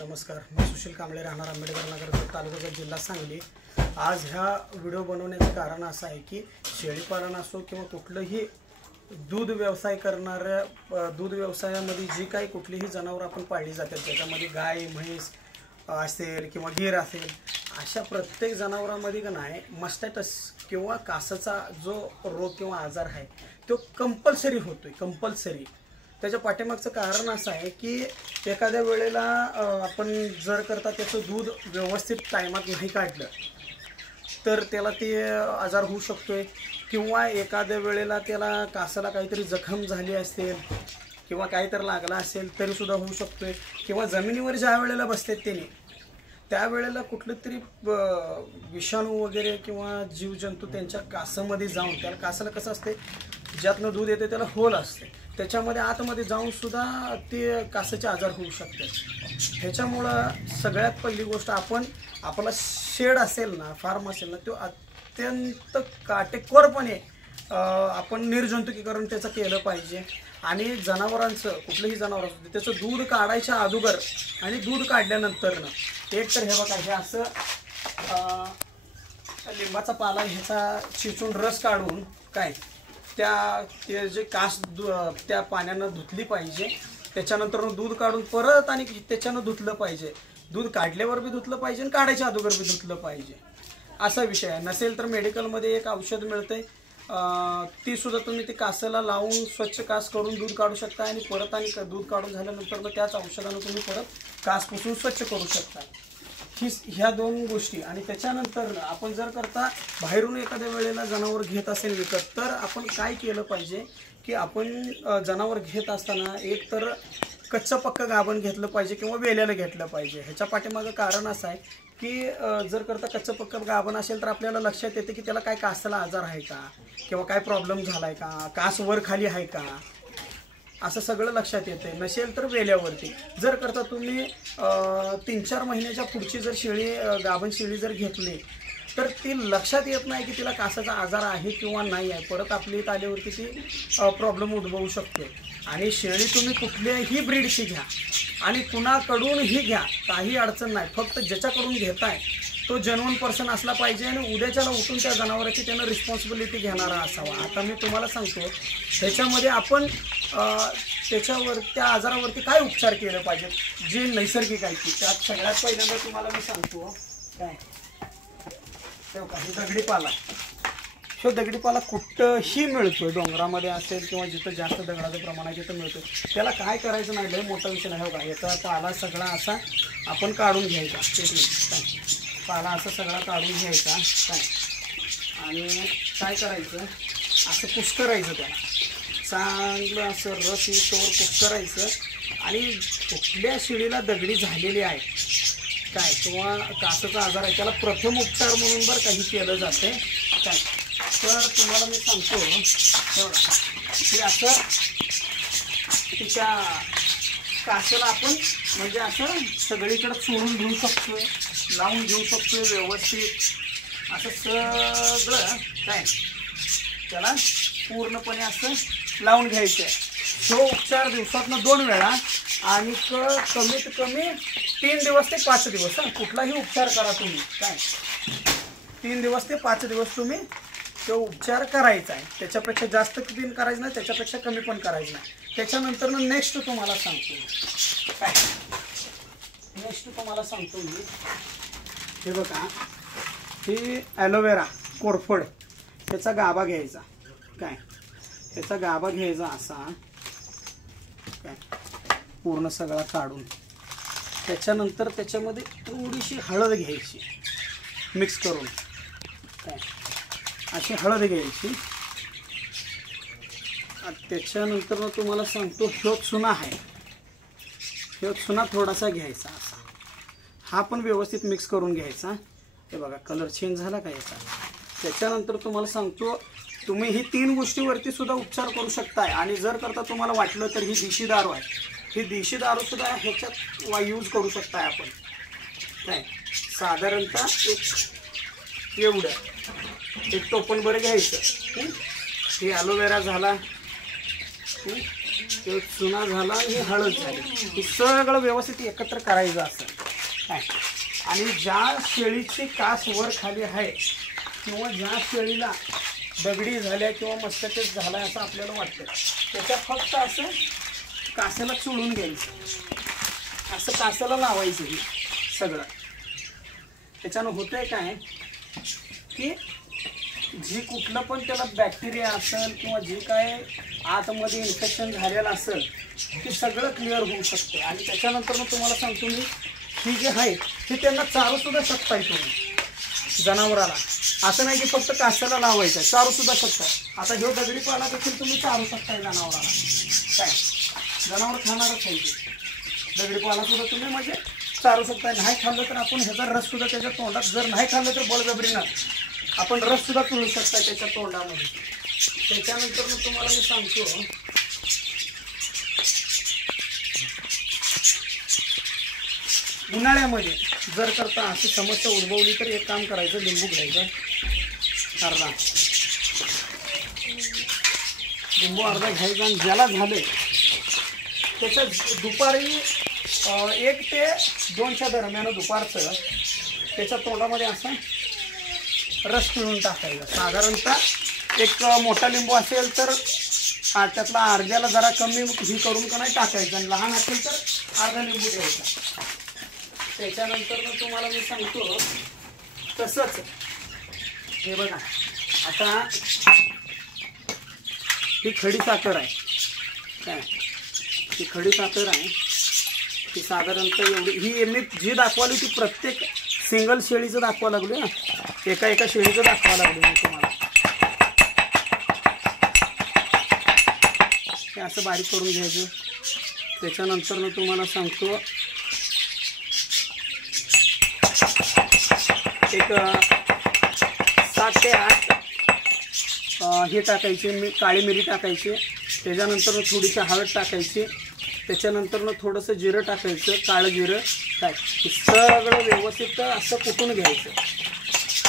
नमस्कार, मी सुशील कांबळे, राहणार आंबेडकर नगर, तालुका जिल्हा सांगली। आज ह्या व्हिडिओ बनवण्याचे कारण असं आहे की शेळीपालन असो किंवा कुठलंही दूध व्यवसाय करणाऱ्या दूध व्यवसायामध्ये जी काही कुठलीही जनावर आपण पाळली जातात, त्याच्यामध्ये गाय, म्हैस असेल किंवा गीर असेल, अशा प्रत्येक जनावरांमध्ये का नाही मास्टायटिस किंवा कासाचा जो रोग किंवा आजार आहे तो कंपल्सरी होतोय। कंपल्सरी त्याच्या पाठीमागचं कारण असं आहे की एखाद्या वेळेला आपण जर करता त्याचं दूध व्यवस्थित टायमात नाही काढलं तर त्याला ते आजार होऊ शकतोय, किंवा एखाद्या वेळेला त्याला कासाला काहीतरी जखम झाली असेल किंवा काहीतरी लागला असेल तरी सुद्धा होऊ शकतोय, किंवा जमिनीवर ज्या वेळेला बसतात त्यावेळेला कुठलं तरी विषाणू वगैरे किंवा जीवजंतू त्यांच्या कासामध्ये जाऊन, त्याला कासाला कसं असते ज्यातनं दूध येते त्याला होल असते, त्याच्यामध्ये आतमध्ये जाऊन सुद्धा ते कासाचे आजार होऊ शकतात। ह्याच्यामुळं सगळ्यात पहिली गोष्ट, आपला शेड असेल ना, फार्म असेल ना, तो अत्यंत काटेकोरपणे आपण निर्जंतुकीकरण त्याचं केलं पाहिजे। आणि जनावरांचं कुठलंही जनावर असतं त्याचं दूध काढायच्या अगोदर आणि दूध काढल्यानंतर ना एक तर हे बघा, हे असं लिंबाचा पाला ह्याचा चिचून रस काढून काय ते जे कास त्या पाण्यानं धुतली पाहिजे, त्याच्यानंतर दूध काढून परत आणि त्याच्यानं धुतलं पाहिजे। दूध काढल्यावर बी धुतलं पाहिजे आणि काढायच्या अगोदर बी धुतलं पाहिजे, असा विषय आहे। नसेल तर मेडिकलमध्ये एक औषध मिळते, ती सुद्धा तुम्ही ते कासाला लावून स्वच्छ कास करून दूध काढू शकता आणि परत आणि दूध काढून झाल्यानंतर त्याच औषधानं तुम्ही परत कास पुसून स्वच्छ करू शकता। ह्या दोन गोष्टी। आणि त्याच्यानंतर आपण जर करता बाहेरून एखाद्या वेळेला जनावर घेत असेल विकत, तर आपण काय केलं पाहिजे की आपण जनावर घेत असताना एक तर कच्चं पक्कं गाभण घेतलं पाहिजे किंवा वेल्याला घेतलं पाहिजे। ह्याच्या पाठीमागं कारण असं आहे की जर करता कच्चं पक्कं गाभण असेल तर आपल्याला लक्षात येते की त्याला काय कासाला आजार आहे का किंवा काय प्रॉब्लेम झाला आहे का, कास वर खाली आहे का, असं सगळं लक्षात येते। नसेल तर वेल्यावरती जर करता तुम्ही 3-4 महिन्याच्या पुढची जर शेळी गाभण शेळी जर घेतली तर ती लक्षात येत नाही की तिला कासाचा आजार आहे किंवा नाही आहे, परत आपली इथं आल्यावरती ती प्रॉब्लेम उद्भवू शकते। आणि शेळी तुम्ही कुठल्याही ब्रीडची घ्या आणि कुणाकडूनही घ्या, काही अडचण नाही, फक्त ज्याच्याकडून घेताय तो जेन्युइन पर्सन असला पाहिजे आणि उद्याच्याला उठून त्या जनावराची त्यानं रिस्पॉन्सिबिलिटी घेणारा असावा। आता मी तुम्हाला सांगतो ह्याच्यामध्ये आपण त्याच्यावर त्या आजारावरती काय उपचार केले पाहिजेत जे नैसर्गिक आहे की त्यात सगळ्यात पहिल्यांदा तुम्हाला मी सांगतो काय दगडीपाला। तो दगडीपाला कुठंही मिळतोय, डोंगरामध्ये असेल किंवा जिथं जास्त दगडाचं प्रमाण आहे तिथं मिळतो। त्याला काय करायचं नाही, लय मोठा विषय नाही बघा, याचा पाला सगळा असा आपण काढून घ्यायचा, काय पाला असं सगळा काढून घ्यायचा काय, आणि काय करायचं असं कुस्करायचं, त्याला चांगलं असं रस येतोवर कुस्करायचं। आणि कुठल्या शेळीला दगडी झालेली आहे काय किंवा कासाचा आजार आहे त्याला प्रथम उपचार म्हणून बरं काही केलं जाते काय, तर तुम्हाला मी सांगतो की असं तिच्या कासाला आपण म्हणजे असं सगळीकडे चोळून घेऊ शकतोय, लावून घेऊ शकतोय व्यवस्थित असं सगळं काय त्याला पूर्णपणे असं लावून घ्यायचं आहे। तो उपचार दिवसातनं 2 वेळा आणि कमीत कमी 3 दिवस ते 5 दिवस, कुठलाही उपचार करा तुम्ही काय 3 दिवस ते 5 दिवस तुम्ही तो उपचार करायचा आहे। त्याच्यापेक्षा जास्त पण करायचं नाही, त्याच्यापेक्षा कमी पण करायचं नाही। त्याच्यानंतर नेक्स्ट तुम्हाला सांगतो काय, नेक्स्ट तुम्हाला सांगतो मी, हे बघा, ही ॲलोवेरा कोरफड त्याचा गाभा घ्यायचा काय, त्याचा गाभा घ्यायचा असा काय पूर्ण सगळा काढून, त्याच्यानंतर त्याच्यामध्ये थोडीशी हळद घ्यायची मिक्स करून काय, अशी हळद घ्यायची। त्याच्यानंतर तुम्हाला सांगतो ह्यो चुना आहे, ह्यो चुना थोडासा घ्यायचा असा, हा पण व्यवस्थित मिक्स करून घ्यायचा। हे बघा कलर चेंज झाला का याचा। त्याच्यानंतर तुम्हाला सांगतो तुम्ही ही 3 गोष्टीवरती सुद्धा उपचार करू शकताय। आणि जर करता तुम्हाला वाटलं तर ही देशी दारू आहे, ही देशी दारू सुद्धा ह्याच्यात यूज करू शकताय आपण काय, साधारणतः एक टोपण बरं घ्यायचं। ही ॲलोवेरा झाला, तो चुना झाला आणि हळद झाली, हे सगळं व्यवस्थित एकत्र करायचं असं काय. आणि ज्या शेळीची कास वर खाली आहे किंवा ज्या शेळीला दगडी झाल्या किंवा मस्तकेच झाला असं आपल्याला वाटतं, त्याच्या फक्त असं कासाला चुळून घ्यायचं, असं कासाला लावायचं हे सगळं. त्याच्यानं होतंय काय की जी कुठलं पण त्याला बॅक्टेरिया असेल किंवा जे काय आतमध्ये इन्फेक्शन झालेलं असेल ते सगळं क्लिअर होऊ शकते. आणि त्याच्यानंतर मग तुम्हाला सांगतो मी, ही जे आहे हे त्यांना चारूसुद्धा शकताय तुम्ही जनावराला. असं नाही की फक्त कासाला लावायचं, चारूसुद्धा शकताय. आता ह्यो दगडी पाला देखील तुम्ही चारू शकताय जनावराला काय, जनावर खाणारच आहे दगडी पाला सुद्धा तुम्ही म्हणजे चारू शकताय. नाही खाल्लं तर आपण ह्याचा रससुद्धा त्याच्या तोंडात, जर नाही खाल्लं तर बळजबरीनं आपण रससुद्धा पिळू शकता त्याच्या तोंडामध्ये. त्याच्यानंतर मग तुम्हाला मी सांगतो, उन्हाळ्यामध्ये जर करता अशी समस्या उद्भवली तर एक काम करायचं, लिंबू घ्यायचं अर्धा, लिंबू अर्धा घ्यायचा आणि ज्याला झाले त्याच्या दुपारी 1 ते 2च्या दरम्यान दुपारचं त्याच्या तोंडामध्ये असं रस पिळून टाकायचा. साधारणतः एक मोठा लिंबू असेल तर त्यातला अर्ध्याला जरा कमी ही करून का नाही टाकायचं, आणि लहान असेल तर अर्धा लिंबू घ्यायचा. त्याच्यानंतर मग तुम्हाला मी सांगतो तसंच हे बघा, आता ही खडी साखर आहे काय, ही खडी साखर आहे, ती साधारणतः एवढी, ही मी जी दाखवाली ती प्रत्येक सिंगल शेळीचं दाखवा लागलो ना, एका शेळीचं दाखवा लागलो मी तुम्हाला. हे असं बारीक करून घ्यायचं. त्याच्यानंतर मी तुम्हाला सांगतो एक 7 ते 8 हे टाकायचे, काळी मिरी टाकायची. त्याच्यानंतर थोडीशी हळद टाकायची. त्याच्यानंतर थोडंसं जिरं टाकायचं, काळं जिरं काय, सगळं व्यवस्थित असं कुटून घ्यायचं,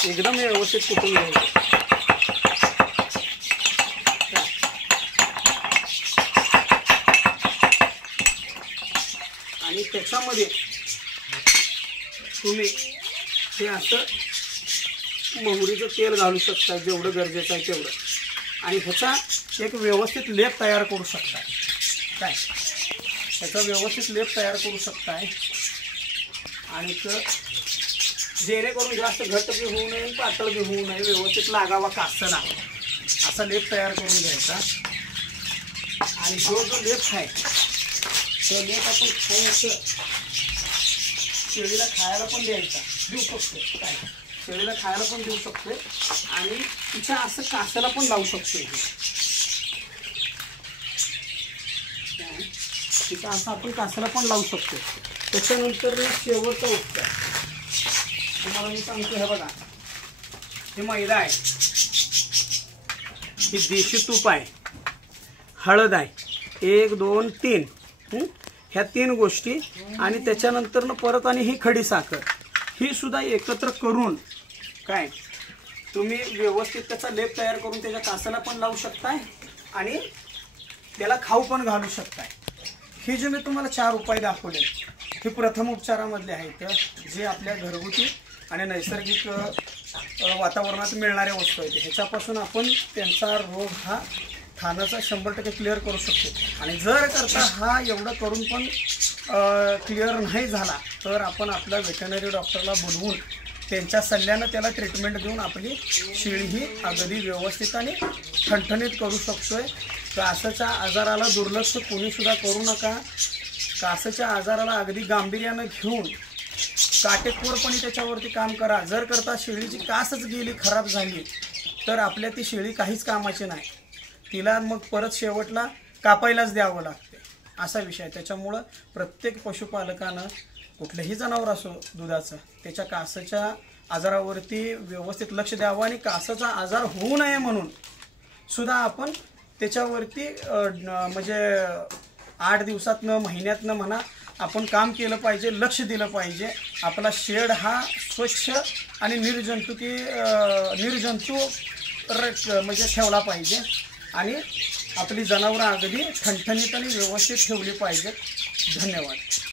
एकदम व्यवस्थित कुटून घ्यायचं. आणि त्याच्यामध्ये तुम्ही हे असं मोहरीचं तेल घालू शकता जेवढं गरजेचं आहे तेवढं, आणि ह्याचा एक व्यवस्थित लेप तयार करू शकता काय, ह्याचा व्यवस्थित लेप तयार करू शकताय. आणि जेणेकरून जास्त घट्ट बी होऊ नये, पातळ बी होऊ नये, व्यवस्थित लागावा कासना असा लेप तयार करून घ्यायचा. आणि जो लेप आहे तो लेप आपण खायचं, शेळीला खायला पण देऊ शकतो काय, शेळीला खायला पण देऊ शकतो आणि तिच्या असं कासाला पण लावू शकतो. तिचा असं आपण कासाला पण लावू शकतो. त्याच्यानंतर शेवटचा उपचार तुम्हाला मी सांगतो, हे बघा, हे मैदा आहे, ही देशी तूप आहे, हळद आहे, 1 2 3 ह्या 3 गोष्टी, आणि त्याच्यानंतर परत आणि ही खडी साखर, ही सुद्धा एकत्र करून काय तुम्ही व्यवस्थित त्याचा लेप तयार करून त्याच्या कासाला पण लावू शकताय आणि त्याला खाऊ पण घालू शकताय. हे जे मी तुम्हाला 4 उपाय दाखवले हे प्रथम उपचारामधले आहेत, जे आपल्या घरगुती आणि नैसर्गिक वातावरणात मिळणाऱ्या वस्तू आहेत. ह्याच्यापासून आपण त्यांचा रोग हा खाण्याचा 100% क्लिअर करू शकतो. आणि जर करता हा एवढं करून पण क्लिअर नाही झाला तर आपण आपल्या वेटनरी डॉक्टरला बोलवून त्यांच्या सल्ल्यानं त्याला ट्रीटमेंट देऊन आपली शेळी ही अगदी व्यवस्थित आणि ठणठणीत करू शकतोय. कासाच्या आजाराला दुर्लक्ष कोणीसुद्धा करू नका. कासाच्या आजाराला अगदी गांभीर्यानं घेऊन काटेकोरपणे त्याच्यावरती काम करा. जर करता शेळीची कासच गेली, खराब झाली, तर आपल्या ती शेळी काहीच कामाची नाही, तिला मग परत शेवटला कापायलाच द्यावं लागते, असा विषय आहे. त्याच्यामुळं प्रत्येक पशुपालकानं कुठलंही जनावर असो दुधाचं, त्याच्या कासाच्या आजारावरती व्यवस्थित लक्ष द्यावं आणि कासाचा आजार होऊ नये म्हणून सुद्धा आपण त्याच्यावरती म्हणजे 8 दिवसातनं महिन्यातनं म्हणा आपण काम केलं पाहिजे, लक्ष दिलं पाहिजे. आपला शेड हा स्वच्छ आणि निर्जंतू म्हणजे ठेवला पाहिजे. आणि आपली जनावरं अगदी ठणठणीत आणि व्यवस्थित ठेवली पाहिजेत. धन्यवाद.